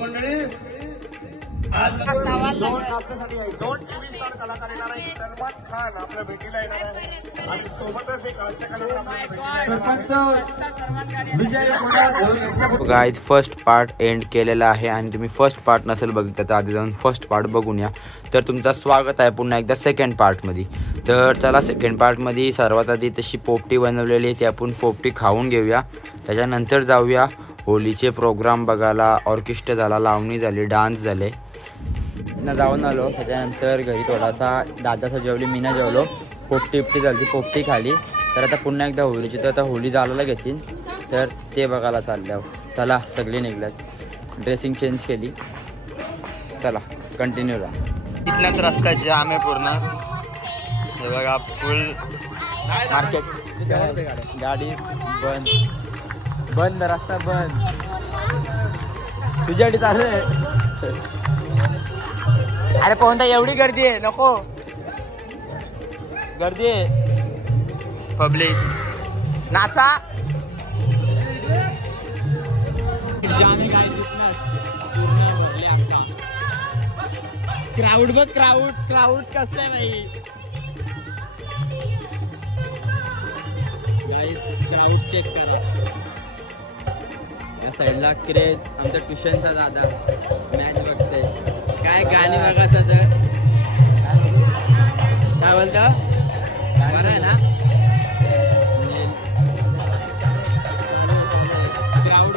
मंडळी आज दोन टीव्ही स्टार कलाकार येणार आहे. सलमान खान आपल्या भेटीला येणार आहे आणि सोबतच एक गाइस फर्स्ट पार्ट एंड केलेला आहे आणि तुम्ही फर्स्ट पार्ट नसेल बघितलं तर आधी जाऊन फर्स्ट पार्ट बघून या. तर तुमचं स्वागत आहे पुन्हा एकदा सेकंड पार्टमध्ये. तर चला सेकंड पार्टमध्ये सर्वात आधी तशी पोपटी बनवलेली आहे ती आपण पोपटी खाऊन घेऊया. त्याच्यानंतर जाऊया होलीचे प्रोग्राम बघायला. ऑर्केस्ट्रा झाला, लावणी झाली, डान्स झाले ना जाऊन आलो. त्याच्यानंतर घरी थोडासा दादाचा जेवली, मी ना जेवलो. पोपटी झाली, पोपटी खाली. तर आता पुन्हा एकदा होलीची, तर आता होली जाळायला घेतील तर ते बघायला चालल्यावर. चला सगळे निघल्यात, ड्रेसिंग चेंज केली. चला कंटिन्यू राहा. इथनंच रस्ता जाम आहे पूर्ण. हे बघा फुल मार्केट, गाडी बंद बंद, रस्ता बंद. तुझ्यासाठी चालू आहे. अरे कोणता एवढी गर्दी आहे, नको गर्दी आहे. पब्लिक नाचा. क्राऊड बघ, क्राऊड क्राऊड कसं आहे भाई. क्राऊड चेक करा. या साईडला क्रेज आमचा ट्युशनचा दादा मॅच बघते. काय गाणी बघायचं तर काय बोलतो, बरं आहे ना. क्राऊड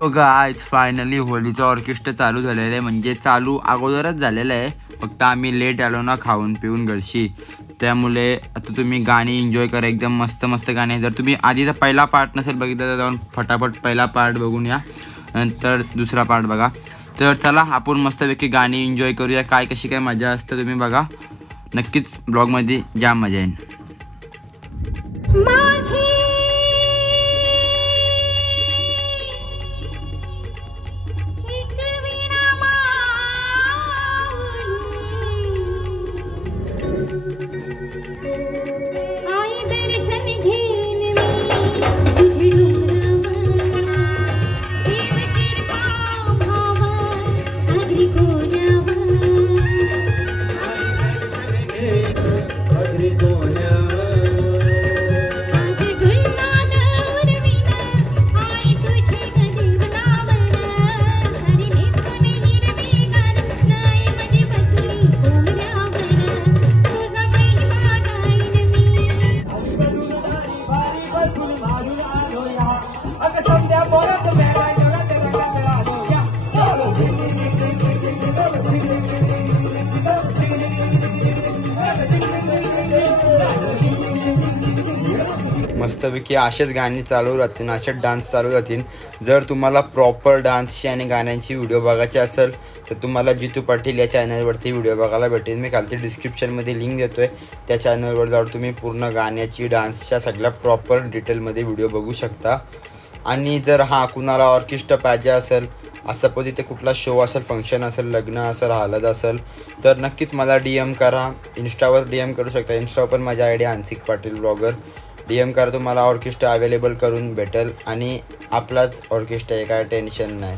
बघा गाइस फायनली होलीचं ऑर्केस्ट्रा चालू झालेलं आहे. म्हणजे चालू अगोदरच झालेलं आहे, फक्त आम्ही लेट आलो ना खाऊन पिऊन घरशी. त्यामुळे आता तुम्ही गाणी एन्जॉय करा, एकदम मस्त मस्त गाणी. जर तुम्ही आधीचा पहिला पार्ट नसेल बघितला तर जाऊन फटाफट पहिला पार्ट बघून या, नंतर दुसरा पार्ट बघा. तर चला आपण मस्तपैकी गाणी एन्जॉय करूया. काय कशी काय मजा असते तुम्ही बघा. नक्कीच ब्लॉगमध्ये जाम मजा येईल. मस्तपैकी असेच गाणी चालू राहतील, असेच डान्स चालू राहतील. जर तुम्हाला प्रॉपर डान्सची आणि गाण्यांची व्हिडिओ बघायची असेल तर तुम्हाला जितू पाटील या चॅनलवरती व्हिडिओ बघायला भेटेल. मी खालती डिस्क्रिप्शनमध्ये लिंक देतो आहे, त्या चॅनलवर जाऊन तुम्ही पूर्ण गाण्याची डान्सच्या सगळ्या प्रॉपर डिटेलमध्ये व्हिडिओ बघू शकता. आणि जर कुणाला ऑर्केस्ट्रा पाहिजे असेल, सपोज इथे कुठला शो असेल, फंक्शन असेल, लग्न असेल, हळद असेल तर नक्कीच मला DM करा. इंस्टावर DM करू शकता. इंस्टावर पण माझी ID अंशिक पाटील ब्लॉगर. DM करा, तुम्हाला ऑर्केस्ट्रा अवेलेबल करून भेटेल आणि आपलाच ऑर्केस्ट्रा आहे, काय टेन्शन नाही.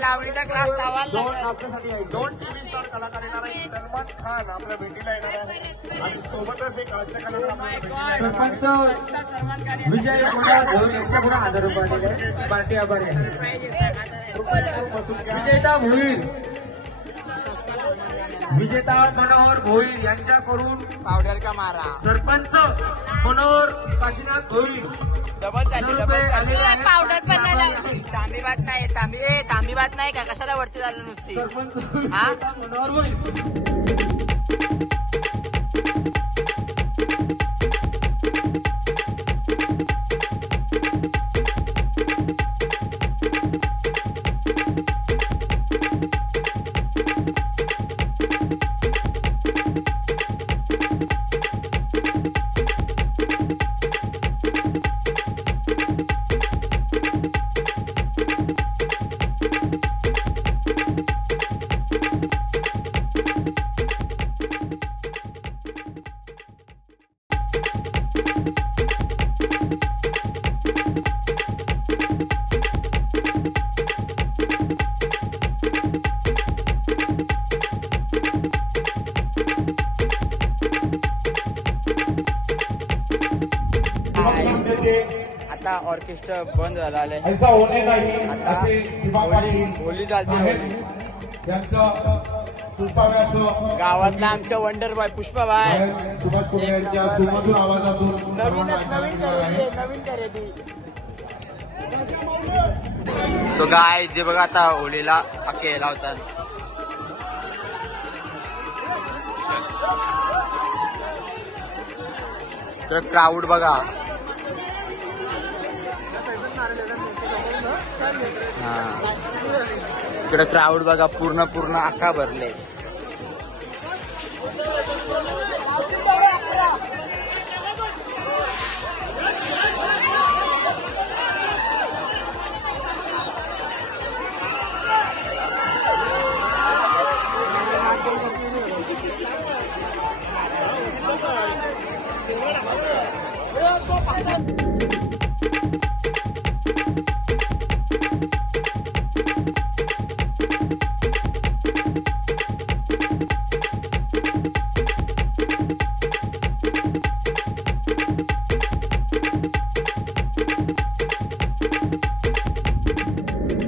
लावणीचा क्लास दोन टीव्ही स्टार कलाकार येणार आहे. सलमान खान आपल्या भेटीला येणार आहे आणि सोबतच एक सरपंच विजय ₹1000 पार्टी आभार आहे. विजेता होईल. विजेता मनोहर भोईर यांच्याकडून पावडर का मारा सरपंच मनोहर काशीनाथ भोईर डबल पावडर पण नाही तांबी बात नाही तांबी बात नाही का कशाला वरती झालं नुसती सरपंच हा मनोहर भोईर आता ऑर्केस्ट्रा बंद झाला आहे ऐसा होणे नाही आता असे होली चालते यांचं सुस्वागताचं गावातला आमचं वंडर बॉय पुष्पाबाई सुभाष कुमार यांच्या सुमधुर आवाजातून नवीन खरेदी सो गाय जे बघा आता होलीला अके लावतात तर क्राऊड बघा इकडे क्राऊड बघा पूर्ण आखा भरले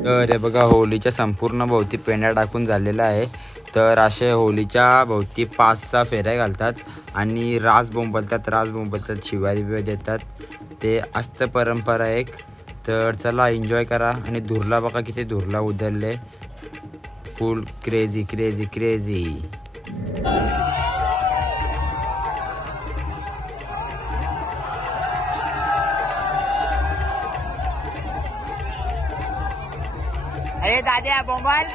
तर हे बघा होलीच्या संपूर्ण भोवती पेंड्या टाकून झालेला आहे तर असे होलीच्या भोवती 5-6 फेऱ्या घालतात आणि रास बोंबलतात शिवाय बिवाय देतात ते असतं परंपरा एक तर चला एन्जॉय करा आणि धुरला बघा किती धुरला उधळले फुल क्रेझी क्रेझी क्रेझी अरे दादा बोंबाल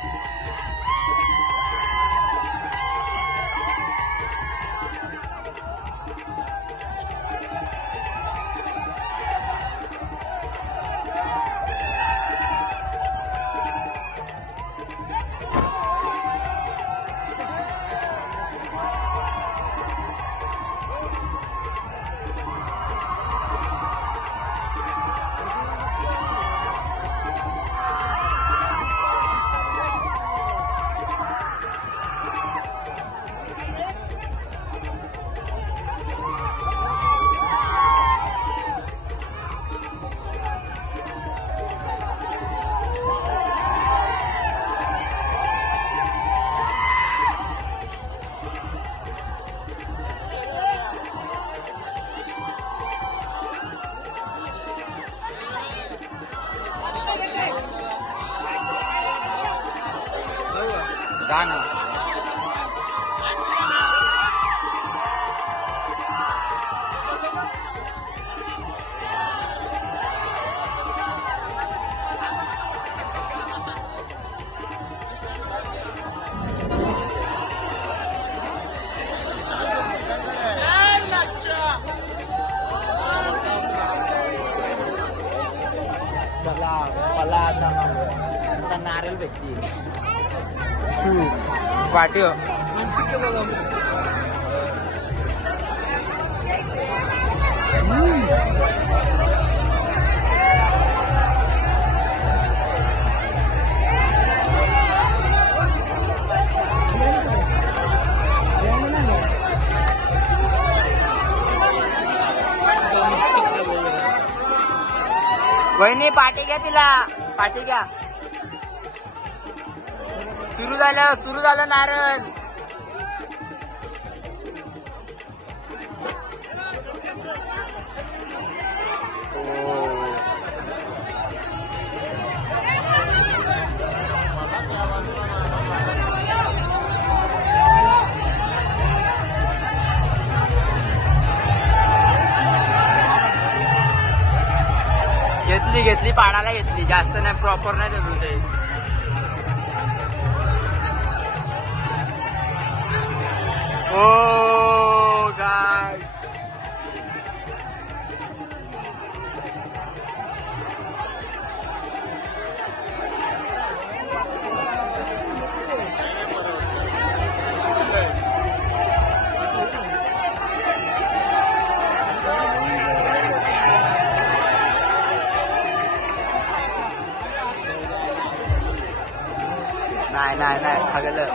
गाना चला आता नारळ भेटतील वाट्यो वहिनी पाठी घ्या तिला पाठी घ्या सुरू झालं नारळ घेतली पाडायला घेतली, जास्त नाही, प्रॉपर नाही देत ते. ओ गाय नाही खागलं.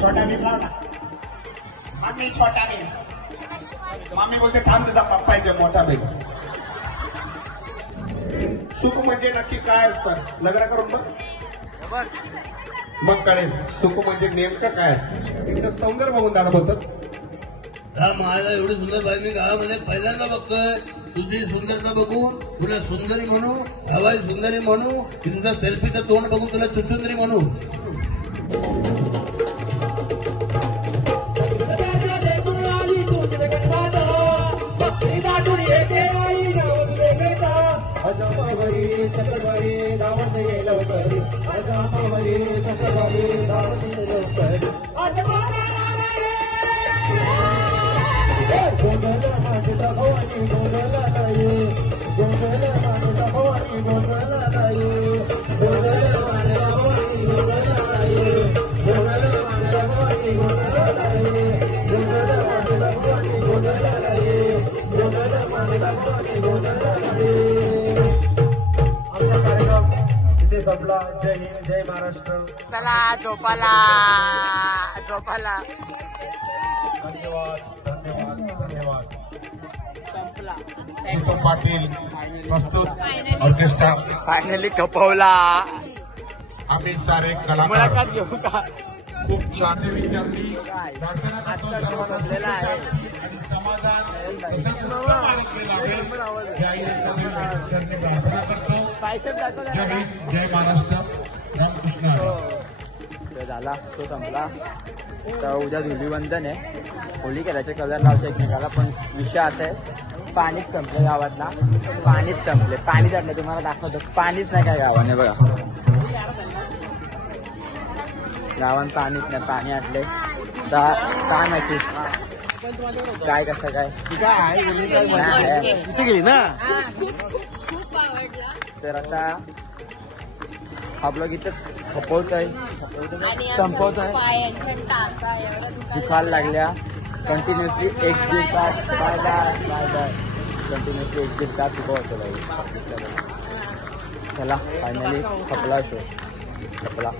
छोटा मी लावला मामी छोटा मी मामी बोलते थांब तुझा पप्पा आहे मोठा बेग. सुख म्हणजे नक्की काय असतं लग्न करून बघ मग कळेल सुख म्हणजे नेमकं काय असतं. तिचं सौंदर्य बघून दादा बोलतात हा माझा एवढी सुंदर बाई मी गावामध्ये पहिल्यांदा बघतोय. तुझी सुंदरता बघून तुला सुंदरी म्हणू, हवाई सुंदरी म्हणू, तुझा सेल्फीचं तोंड बघून तुला चुचुंदरी म्हणू. संपला. जय हिंद, जय महाराष्ट्र. चला झोपाला. धन्यवाद धन्यवाद धन्यवाद. संपला. उत्तम पाटील प्रस्तुत ऑर्केस्ट्रा फायनली खपवला. आम्ही सारे कलाकार मुलाखत घेऊ का? खूप छान विचारली. प्रार्थना करतो सर्वांना बसलेला आहे. आणि समाधान तसंच उत्तम आरोग्य लाभेल या ईश्वरचरणी प्रार्थना करतो. जय हिंद, जय महाराष्ट्र. रामकृष्ण हरी. तो झाला, तो संपला. तर उद्या धुलीवंदन आहे. होली खेळायचे कलर लावचे एकमेकाला, पण विषय असा आहे पाणीच संपले गावात ना. पाणीच संपले. पाणी चढले तुम्हाला दाखवतो. पाणीच नाही काय गावाने बघा. गावात पाणीच नाही. पाणी आटले काय माहिती काय कसं काय तिथे गेली ना. तर आता हा ब्लॉग इथंच खपवतोय, संपवतोय. दुखायला लागल्या कंटिन्युअसली 1-1.5 तास. Bye bye bye. कंटिन्युअसली 1-1.5 तास दुखवतो बाई. चला फायनली खपला शो. खपला.